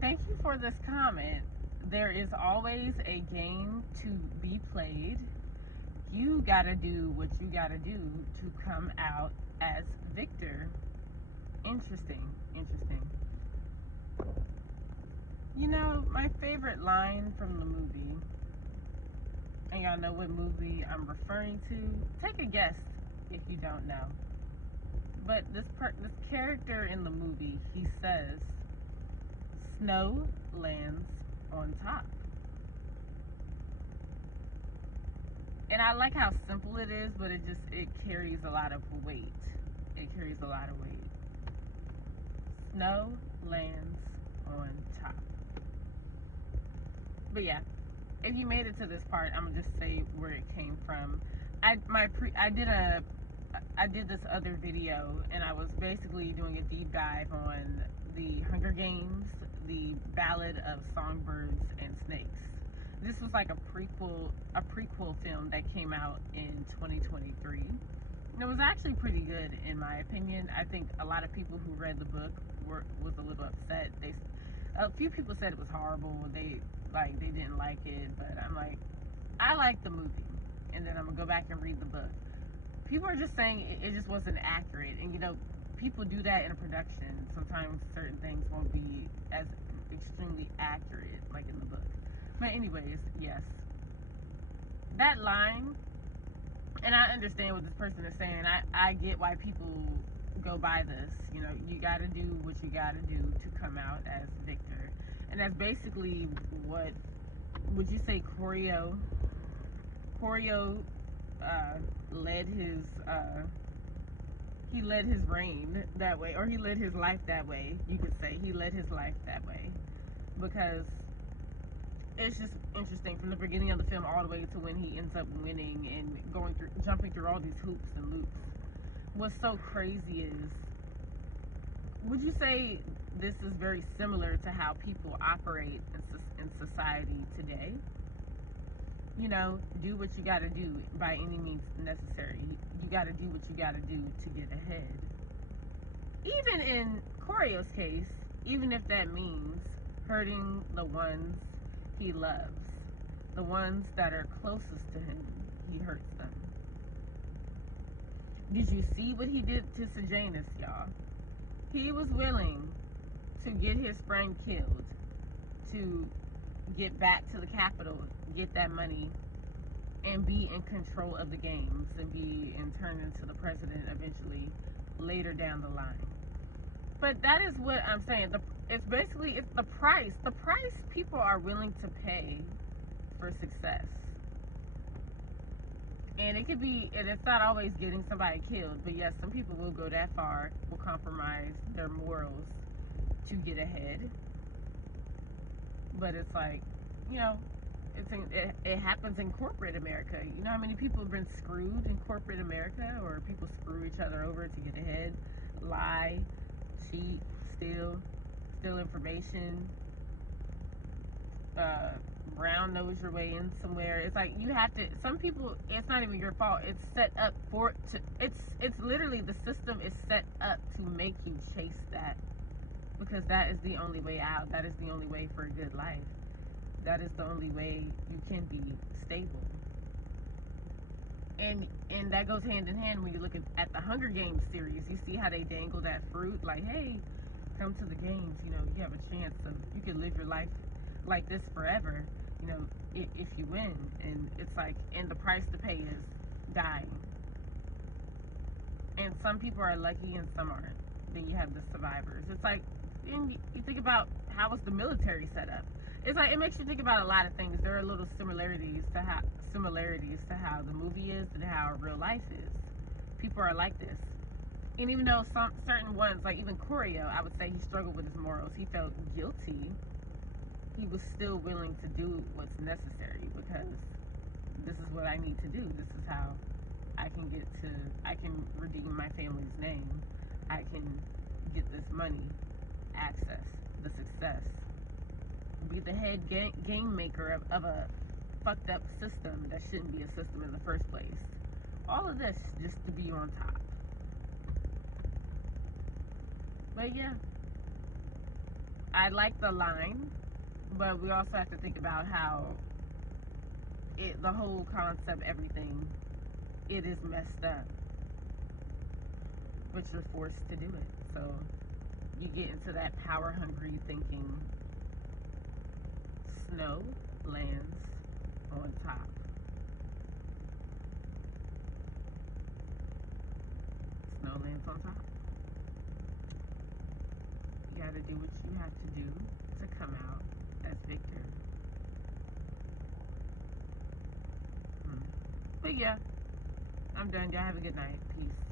Thank you for this comment. There is always a game to be played. You gotta do what you gotta do to come out as victor. Interesting, interesting. You know, my favorite line from the movie, and y'all know what movie I'm referring to. Take a guess if you don't know. But this character in the movie, he says, "Snow lands on top." And I like how simple it is, but it carries a lot of weight. It carries a lot of weight. Snow lands on top. But yeah, if you made it to this part, I'm gonna just say where it came from. I did this other video, and I was basically doing a deep dive on the Hunger Games, the Ballad of Songbirds and Snakes. This was like a prequel film that came out in 2023. And it was actually pretty good in my opinion. I think a lot of people who read the book was a little upset. A few people said it was horrible. They didn't like it, but I'm like, I like the movie, and then I'm gonna go back and read the book. People are just saying it just wasn't accurate, and you know, people do that in a production. Sometimes certain things won't be as extremely accurate like in the book. But anyways, yes, that line, and I understand what this person is saying. I get why people go by this. You know, you got to do what you got to do to come out as victor, and that's basically what would you say Corio led his reign that way, or he led his life that way. You could say he led his life that way, because it's just interesting from the beginning of the film all the way to when he ends up winning and jumping through all these hoops and loops. What's so crazy is, would you say this is very similar to how people operate in society today? You know, do what you got to do by any means necessary. You got to do what you got to do to get ahead. Even in Corio's case, even if that means hurting the ones he loves, the ones that are closest to him, he hurts them. Did you see what he did to Sejanus, y'all? He was willing to get his friend killed to get back to the capital, get that money, and be in control of the games, and turn into the president eventually later down the line. But that is what I'm saying. It's the price. The price people are willing to pay for success. And it's not always getting somebody killed, but yes, some people will go that far, will compromise their morals to get ahead. But it's like, you know, it happens in corporate America. You know how many people have been screwed in corporate America, or people screw each other over to get ahead, lie, cheat, steal information, brown nose your way in somewhere. It's like you have to. Some people, it's not even your fault. It's set up it's literally, the system is set up to make you chase that, because that is the only way out. That is the only way for a good life. That is the only way you can be stable. And that goes hand in hand when you look at the Hunger Games series. You see how they dangle that fruit, like, hey, come to the games, you know, you have a chance of, you can live your life like this forever, you know, if you win. And it's like, and the price to pay is dying. And some people are lucky and some aren't. Then you have the survivors. It's like, and you think about how was the military set up. It's like, it makes you think about a lot of things. There are little similarities to how the movie is and how real life is. People are like this. And even though some certain ones, like even Corio, I would say he struggled with his morals. He felt guilty. He was still willing to do what's necessary, because this is what I need to do. This is how I can redeem my family's name. I can get this money, access, the success, be the head game maker of a fucked up system that shouldn't be a system in the first place. All of this just to be on top. But yeah, I like the line, but we also have to think about how the whole concept, everything, it is messed up, but you're forced to do it. So you get into that power hungry thinking. Snow lands on top. Snow lands on top. You gotta do what you have to do to come out as victor. But yeah, I'm done. Y'all have a good night. Peace.